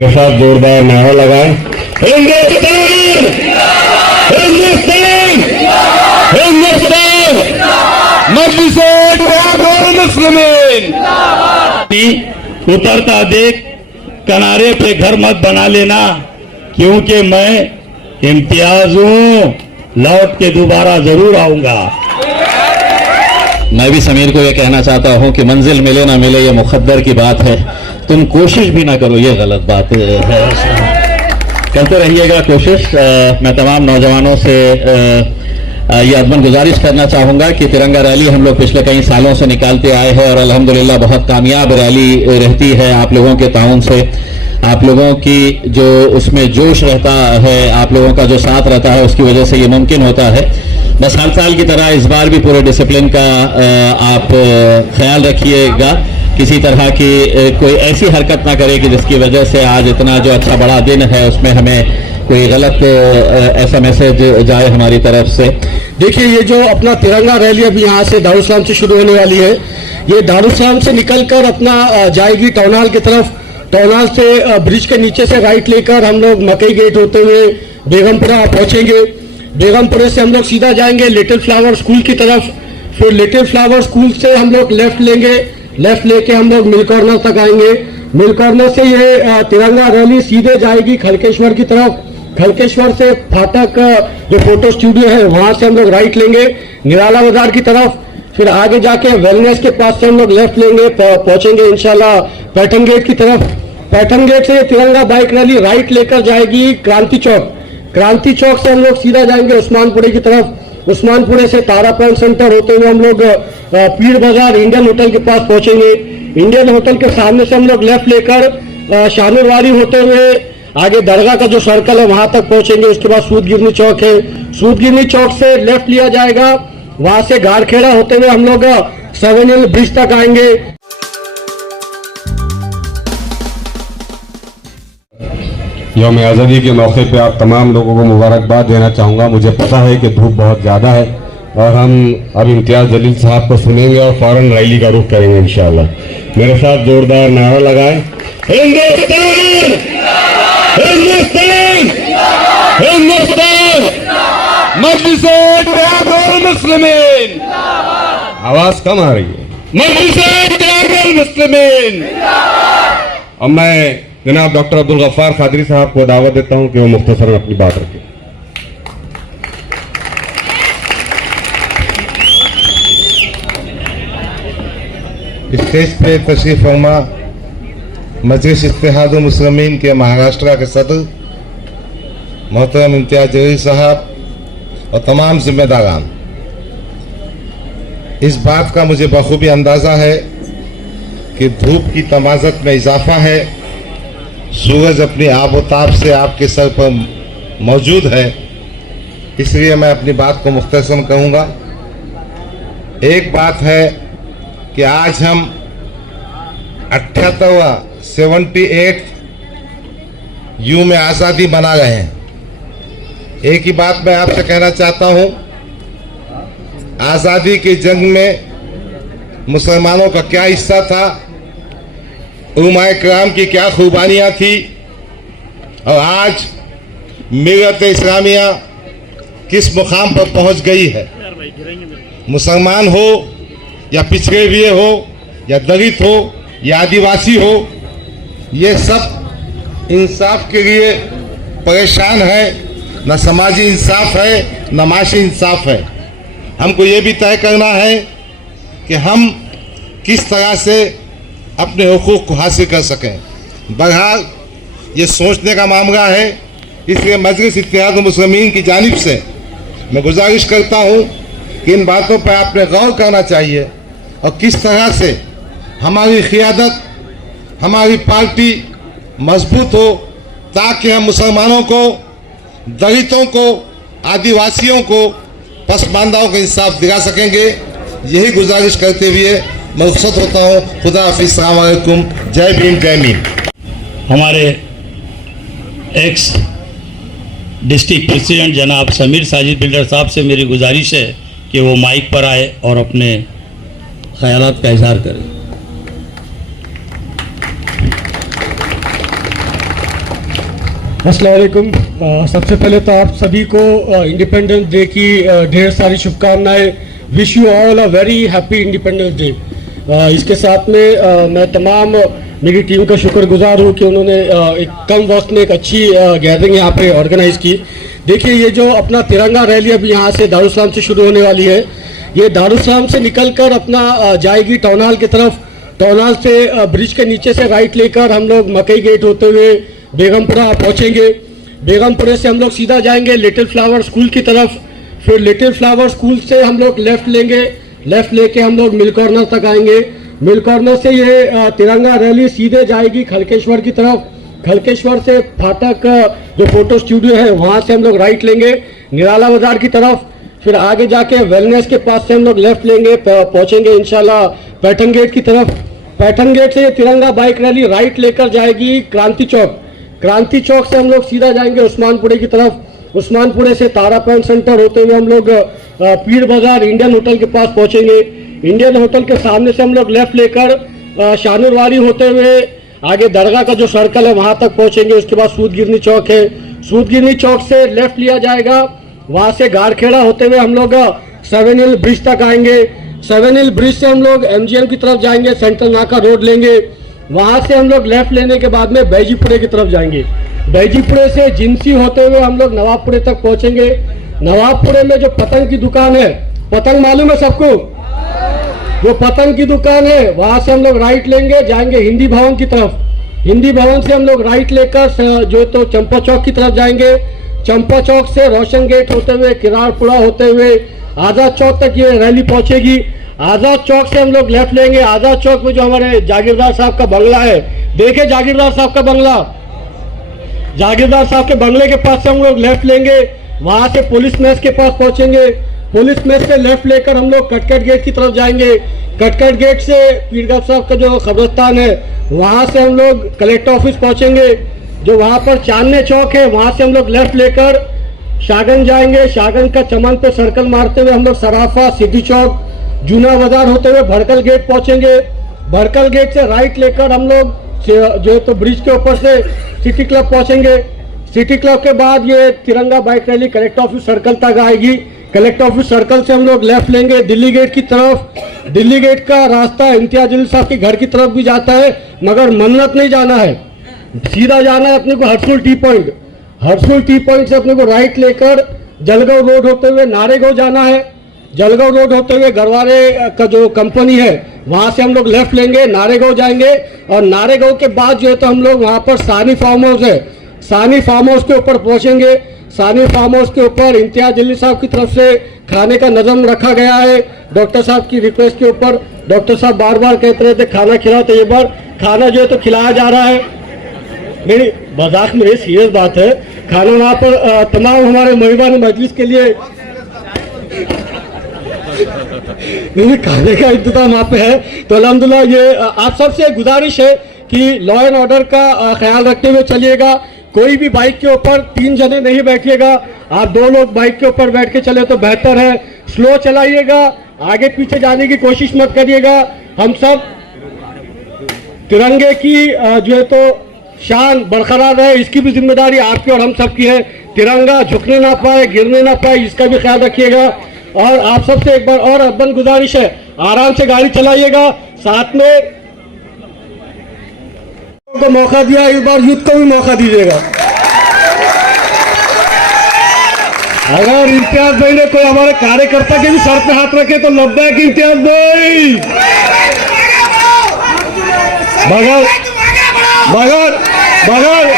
के साथ जोरदार नारा लगाएं। हिंदुस्तान, हिंदुस्तान, हिंदुस्तान, मुस्लिमीन। उतरता देख किनारे पे घर मत बना लेना, क्योंकि मैं इम्तियाज हूं, लौट के दोबारा जरूर आऊंगा। मैं भी समीर को यह कहना चाहता हूं कि मंजिल मिले ना मिले ये मुकद्दर की बात है, तुम कोशिश भी ना करो ये गलत बात है। करते रहिएगा कोशिश। मैं तमाम नौजवानों से ये अदमन गुजारिश करना चाहूँगा कि तिरंगा रैली हम लोग पिछले कई सालों से निकालते आए हैं और अल्हम्दुलिल्लाह बहुत कामयाब रैली रहती है। आप लोगों के ताउन से, आप लोगों की जो उसमें जोश रहता है, आप लोगों का जो साथ रहता है, उसकी वजह से ये मुमकिन होता है। बस हर साल की तरह इस बार भी पूरे डिसिप्लिन का आप ख्याल रखिएगा, किसी तरह की कोई ऐसी हरकत ना करे कि जिसकी वजह से आज इतना जो अच्छा बड़ा दिन है उसमें हमें कोई गलत ऐसा मैसेज जाए हमारी तरफ से। देखिए, ये जो अपना तिरंगा रैली अभी यहाँ से दारुस्सलाम से शुरू होने वाली है, ये दारुस्सलाम से निकलकर अपना जाएगी टौनाल की तरफ। टौनाल से ब्रिज के नीचे से राइट लेकर हम लोग मकई गेट होते हुए बेगमपुरा पहुँचेंगे। बेगमपुरे से हम लोग सीधा जाएंगे लिटिल फ्लावर स्कूल की तरफ। फिर लिटिल फ्लावर स्कूल से हम लोग लेफ्ट लेंगे, लेफ्ट लेके हम लोग मिल कॉर्नर तक आएंगे। मिल कॉर्नर से ये तिरंगा रैली सीधे जाएगी खलकेश्वर की तरफ। खलकेश्वर से फाटक जो फोटो स्टूडियो है वहां से हम लोग राइट लेंगे निराला बाजार की तरफ। फिर आगे जाके वेलनेस के पास से हम लोग लेफ्ट लेंगे, पहुंचेंगे इंशाल्लाह पैटर्न गेट की तरफ। पैटर्न गेट से तिरंगा बाइक रैली राइट लेकर जाएगी क्रांति चौक। क्रांति चौक से हम लोग सीधा जाएंगे उस्मानपुरे की तरफ। उस्मानपुरे से तारा पॉइंट सेंटर होते हुए हम लोग पीर बाजार इंडियन होटल के पास पहुंचेंगे। इंडियन होटल के सामने से हम लोग लेफ्ट लेकर शानुरवाड़ी होते हुए आगे दरगाह का जो सर्कल है वहां तक पहुंचेंगे। उसके बाद सूदगिरनी चौक है, सूदगिरनी चौक से लेफ्ट लिया जाएगा, वहां से गारखेड़ा होते हुए हम लोग 7 हिल ब्रिज तक आएंगे। यौम आज़ादी के मौके पे आप तमाम लोगों को मुबारकबाद देना चाहूँगा। मुझे पता है कि धूप बहुत ज़्यादा है और हम अब इम्तियाज़ जलील साहब को सुनेंगे और फौरन रैली का रुख करेंगे इंशाअल्लाह। मेरे साथ जोरदार नारा लगाएं। हिंदुस्तान, हिंदुस्तान, हिंदुस्तान, मुस्लिमीन। आवाज कम आ रही है। मुस्लिमीन। और मैं जनाब डॉक्टर अब्दुल गफ्फार कादरी साहब को दावत देता हूं कि वो मुख्तसरन अपनी बात रखें। स्टेज पे तशरीफ फरमा मजलिस इत्तेहाद मुस्लिमीन के महाराष्ट्र के सदर मोहतरम इम्तियाज जलील साहब और तमाम जिम्मेदारान, इस बात का मुझे बखूबी अंदाज़ा है कि धूप की तमाज़त में इजाफा है। सूरज अपनी आबोताब से आपके सर पर मौजूद है, इसलिए मैं अपनी बात को मुख्तसर कहूँगा। एक बात है कि आज हम 78 यू में आज़ादी मना रहे हैं। एक ही बात मैं आपसे कहना चाहता हूँ, आज़ादी की जंग में मुसलमानों का क्या हिस्सा था, उलमाए किराम की क्या खुबानियाँ थी, और आज मिल्लत इस्लामिया किस मुकाम पर पहुँच गई है। मुसलमान हो या पिछड़े हुए हो या दलित हो या आदिवासी हो, ये सब इंसाफ के लिए परेशान है। न समाजी इंसाफ है न माशी इंसाफ है। हमको ये भी तय करना है कि हम किस तरह से अपने हुकूक को हासिल कर सकें। बहरहाल ये सोचने का मामला है, इसलिए मजलिस इत्तेहाद मुस्लिमीन की जानिब से मैं गुजारिश करता हूँ कि इन बातों पर आपने गौर करना चाहिए और किस तरह से हमारी क़ियादत, हमारी पार्टी मजबूत हो, ताकि हम मुसलमानों को, दलितों को, आदिवासियों को, पसमानदाओं को इंसाफ दिला सकेंगे। यही गुजारिश करते हुए मैं रुखसत होता हूँ। खुदा हाफिज़, अस्सलाम वालेकुम, जय भीम, जय मीम। हमारे एक्स डिस्ट्रिक्ट प्रेसिडेंट जनाब समीर साजिद बिल्डर साहब से मेरी गुजारिश है कि वो माइक पर आए और अपने ख्यालात का इजहार करें। अस्सलाम वालेकुम। सबसे पहले तो आप सभी को इंडिपेंडेंस डे की ढेर सारी शुभकामनाएं। Wish you all a very happy independence day. इसके साथ में मैं तमाम मेरी टीम का शुक्रगुजार हूँ कि उन्होंने एक कम वक्त में एक अच्छी गैदरिंग यहाँ पे ऑर्गेनाइज की। देखिए, ये जो अपना तिरंगा रैली अभी यहाँ से दारुसलाम से शुरू होने वाली है, ये दारुसलाम से निकलकर अपना जाएगी टाउन हॉल की तरफ। टाउन हॉल से ब्रिज के नीचे से राइट लेकर हम लोग मकई गेट होते हुए बेगमपुरा पहुँचेंगे। बेगमपुरे से हम लोग सीधा जाएंगे लिटिल फ्लावर स्कूल की तरफ। फिर लिटिल फ्लावर स्कूल से हम लोग लेफ्ट लेंगे, लेफ्ट लेके हम लोग मिल कॉर्नर तक आएंगे। मिल कॉर्नर से ये तिरंगा रैली सीधे जाएगी खड़केश्वर की तरफ। खड़केश्वर से फाटक जो फोटो स्टूडियो है वहाँ से हम लोग राइट लेंगे निराला बाजार की तरफ। फिर आगे जाके वेलनेस के पास से हम लोग लेफ्ट लेंगे, पहुँचेंगे इंशाल्लाह पैठन गेट की तरफ। पैठन गेट से ये तिरंगा बाइक रैली राइट लेकर जाएगी क्रांति चौक। क्रांति चौक से हम लोग सीधा जाएंगे उस्मानपुरे की तरफ। उस्मानपुरे से तारा पैंट सेंटर होते हुए हम लोग पीर बाजार इंडियन होटल के पास पहुँचेंगे। इंडियन होटल के सामने से हम लोग लेफ्ट लेकर शानूरवाड़ी होते हुए आगे दरगाह का जो सर्कल है वहाँ तक पहुँचेंगे। उसके बाद सूदगिरनी चौक है, सूदगिरनी चौक से लेफ्ट लिया जाएगा। वहाँ से गारखेड़ा होते हुए हम लोग 7 हिल ब्रिज तक आएंगे। 7 हिल ब्रिज से हम लोग MGM की तरफ जाएंगे, सेंट्रल नाका रोड लेंगे। वहाँ से हम लोग लेफ्ट लेने के बाद में बैजीपुरे की तरफ जाएंगे। बैजीपुरे से जिनसी होते हुए हम लोग नवाबपुरे तक पहुँचेंगे। नवाबपुरे में जो पतंग की दुकान है, पतंग मालूम है सबको, जो पतंग की दुकान है वहाँ से हम लोग राइट लेंगे, जाएंगे हिंदी भवन की तरफ। हिंदी भवन से हम लोग राइट लेकर जो तो चंपा चौक की तरफ जाएंगे। चंपा चौक से रोशन गेट होते हुए किरारपुरा होते हुए आज़ाद चौक तक ये रैली पहुंचेगी। आज़ाद चौक से हम लोग लेफ्ट लेंगे। आज़ाद चौक में जो हमारे जागीरदार साहब का बंगला है, देखे जागीरदार साहब का बंगला, जागीरदार साहब के बंगले के पास से हम लोग लेफ्ट लेंगे। वहाँ से पुलिस मेस के पास पहुँचेंगे। पुलिस मेस से लेफ्ट लेकर हम लोग कटकट गेट की तरफ जाएंगे। कटकट गेट से पीरगढ़ साहब का जो कब्रिस्तान है वहाँ से हम लोग कलेक्टर ऑफिस पहुँचेंगे। जो वहाँ पर चांदने चौक है वहाँ से हम लोग लेफ्ट लेकर शागन जाएंगे। शागन का चमन पे सर्कल मारते हुए हम लोग सराफा, सिटी चौक, जूना बाजार होते हुए भड़कल गेट पहुँचेंगे। भड़कल गेट से राइट लेकर हम लोग जो है तो ब्रिज के ऊपर से सिटी क्लब पहुँचेंगे। सिटी क्लब के बाद ये तिरंगा bike rally collector office circle तक आएगी। कलेक्टर ऑफिस सर्कल से हम लोग लेफ्ट लेंगे दिल्ली गेट की तरफ। दिल्ली गेट का रास्ता इम्तियाज जलील साहब के घर की तरफ भी जाता है, मगर मन्नत नहीं जाना है, सीधा जाना है अपने को Harsul T point. Harsul T point से अपने को राइट लेकर जलगांव रोड होते हुए नारेगांव जाना है। जलगांव रोड होते हुए गरवारे का जो कंपनी है वहाँ से हम लोग लेफ्ट लेंगे, नारेगांव जाएंगे। और नारेगांव के बाद जो है तो हम लोग वहाँ पर सानी फार्म हाउस है, सानी फार्म हाउस के ऊपर पहुँचेंगे। सानी फार्म हाउस के ऊपर इम्तियाज जलील साहब की तरफ से खाने का नज़म रखा गया है डॉक्टर साहब की रिक्वेस्ट के ऊपर। डॉक्टर साहब बार बार कहते रहे थे खाना खिलाओ, तो ये बार खाना जो है तो खिलाया जा रहा है। नहीं, मजाक में सीरियस बात है। खाना वहाँ पर तमाम हमारे मेहमान मजलिस के लिए नहीं, खाने का इंतजाम वहाँ पे है। तो अल्हम्दुलिल्लाह ये आप सबसे गुजारिश है कि लॉ एंड ऑर्डर का ख्याल रखते हुए चलिएगा। कोई भी बाइक के ऊपर 3 जने नहीं बैठिएगा, आप 2 लोग बाइक के ऊपर बैठ के चले तो बेहतर है। स्लो चलाइएगा, आगे पीछे जाने की कोशिश मत करिएगा। हम सब तिरंगे की जो है तो शान बरकरार रहे, इसकी भी जिम्मेदारी आपकी और हम सब की है। तिरंगा झुकने ना पाए, गिरने ना पाए, इसका भी ख्याल रखिएगा। और आप सबसे एक बार और अपन गुजारिश है, आराम से गाड़ी चलाइएगा। साथ में को मौका दिया, इस बार यूथ को भी मौका दीजिएगा। अगर इम्तियाज भाई ने कोई हमारे कार्यकर्ता के भी सर पे हाथ रखे तो लब्बैक इम्तियाज भाई। मगर मगर मगर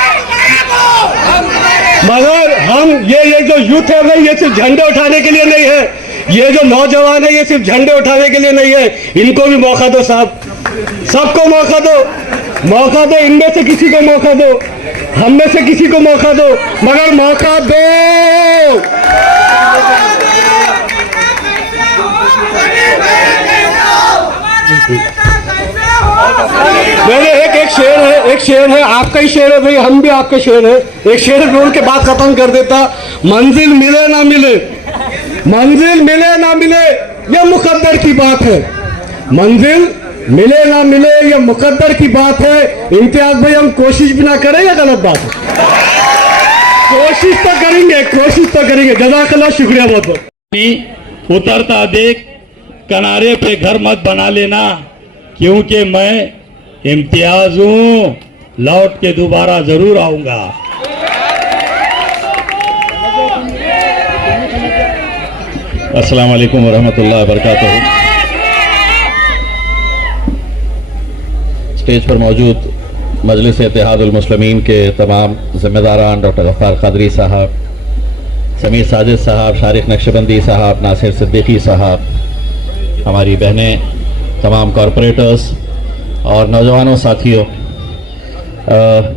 मगर हम ये जो यूथ है भाई, ये सिर्फ झंडे उठाने के लिए नहीं है। ये जो नौजवान है ये सिर्फ झंडे उठाने के लिए नहीं है। इनको भी मौका दो साहब, सबको मौका दो, मौका दो। इनमें से किसी को मौका दो, हम में से किसी को मौका दो, मगर मौका दो। मेरे एक शेर है, आपका ही शेर है भाई, हम भी आपके शेर है। एक शेर बोल के बात खत्म कर देता। मंजिल मिले ना मिले, मंजिल मिले ना मिले ये मुकद्दर की बात है। मंजिल मिले ना मिले ये मुकद्दर की बात है। इम्तियाज भाई हम कोशिश भी ना करें, या गलत बात है? कोशिश तो करेंगे। जज़ाकल्लाह, शुक्रिया बहुत बहुत। पानी उतरता देख किनारे पे घर मत बना लेना, क्योंकि मैं इम्तियाज हूं, लौट के दोबारा जरूर आऊंगा। अस्सलाम वालेकुम वरहमतुल्लाहि वबरकातुहू। स्टेज पर मौजूद मजलिस इत्तेहादुल मुस्लिमीन के तमाम ज़िम्मेदारान, डॉक्टर गफ़ार क़ादरी साहब, समीर साजिद साहब, शारिक नक्शबंदी साहब, नासिर सिद्दीकी साहब, हमारी बहनें, तमाम कॉरपोरेटर्स और नौजवानों साथियों,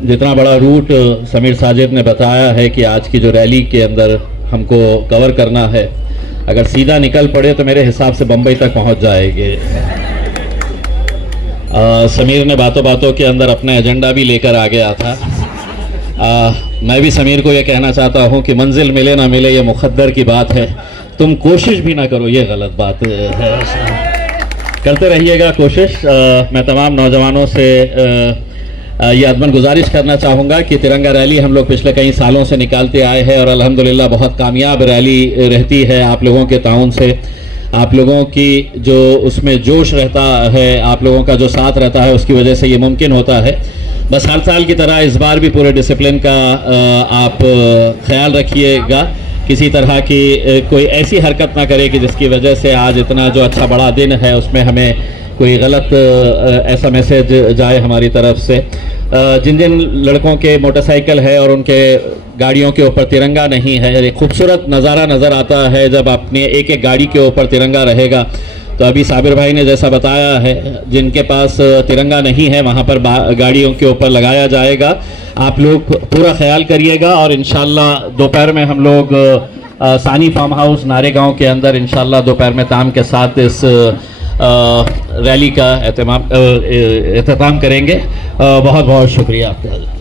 जितना बड़ा रूट समीर साजिद ने बताया है कि आज की जो रैली के अंदर हमको कवर करना है, अगर सीधा निकल पड़े तो मेरे हिसाब से बम्बई तक पहुंच जाएंगे। समीर ने बातों बातों के अंदर अपना एजेंडा भी लेकर आ गया था। मैं भी समीर को ये कहना चाहता हूँ कि मंजिल मिले ना मिले ये मुक़द्दर की बात है, तुम कोशिश भी ना करो ये गलत बात है। करते रहिएगा कोशिश। मैं तमाम नौजवानों से ये अदमन गुजारिश करना चाहूँगा कि तिरंगा रैली हम लोग पिछले कई सालों से निकालते आए हैं और अल्हम्दुलिल्लाह बहुत कामयाब रैली रहती है। आप लोगों के ताउन से, आप लोगों की जो उसमें जोश रहता है, आप लोगों का जो साथ रहता है, उसकी वजह से ये मुमकिन होता है। बस हर साल की तरह इस बार भी पूरे डिसिप्लिन का आप ख्याल रखिएगा, किसी तरह की कोई ऐसी हरकत ना करे कि जिसकी वजह से आज इतना जो अच्छा बड़ा दिन है उसमें हमें कोई गलत ऐसा मैसेज जाए हमारी तरफ से। जिन जिन लड़कों के मोटरसाइकिल है और उनके गाड़ियों के ऊपर तिरंगा नहीं है, एक खूबसूरत नज़ारा नज़र आता है जब अपने एक एक गाड़ी के ऊपर तिरंगा रहेगा। तो अभी साबिर भाई ने जैसा बताया है, जिनके पास तिरंगा नहीं है वहाँ पर गाड़ियों के ऊपर लगाया जाएगा। आप लोग पूरा ख्याल करिएगा और इंशाल्लाह दोपहर में हम लोग सानी फार्म हाउस नारेगांव के अंदर इंशाल्लाह दोपहर में ताम के साथ इस रैली का एहतमाम करेंगे। बहुत बहुत शुक्रिया आपका।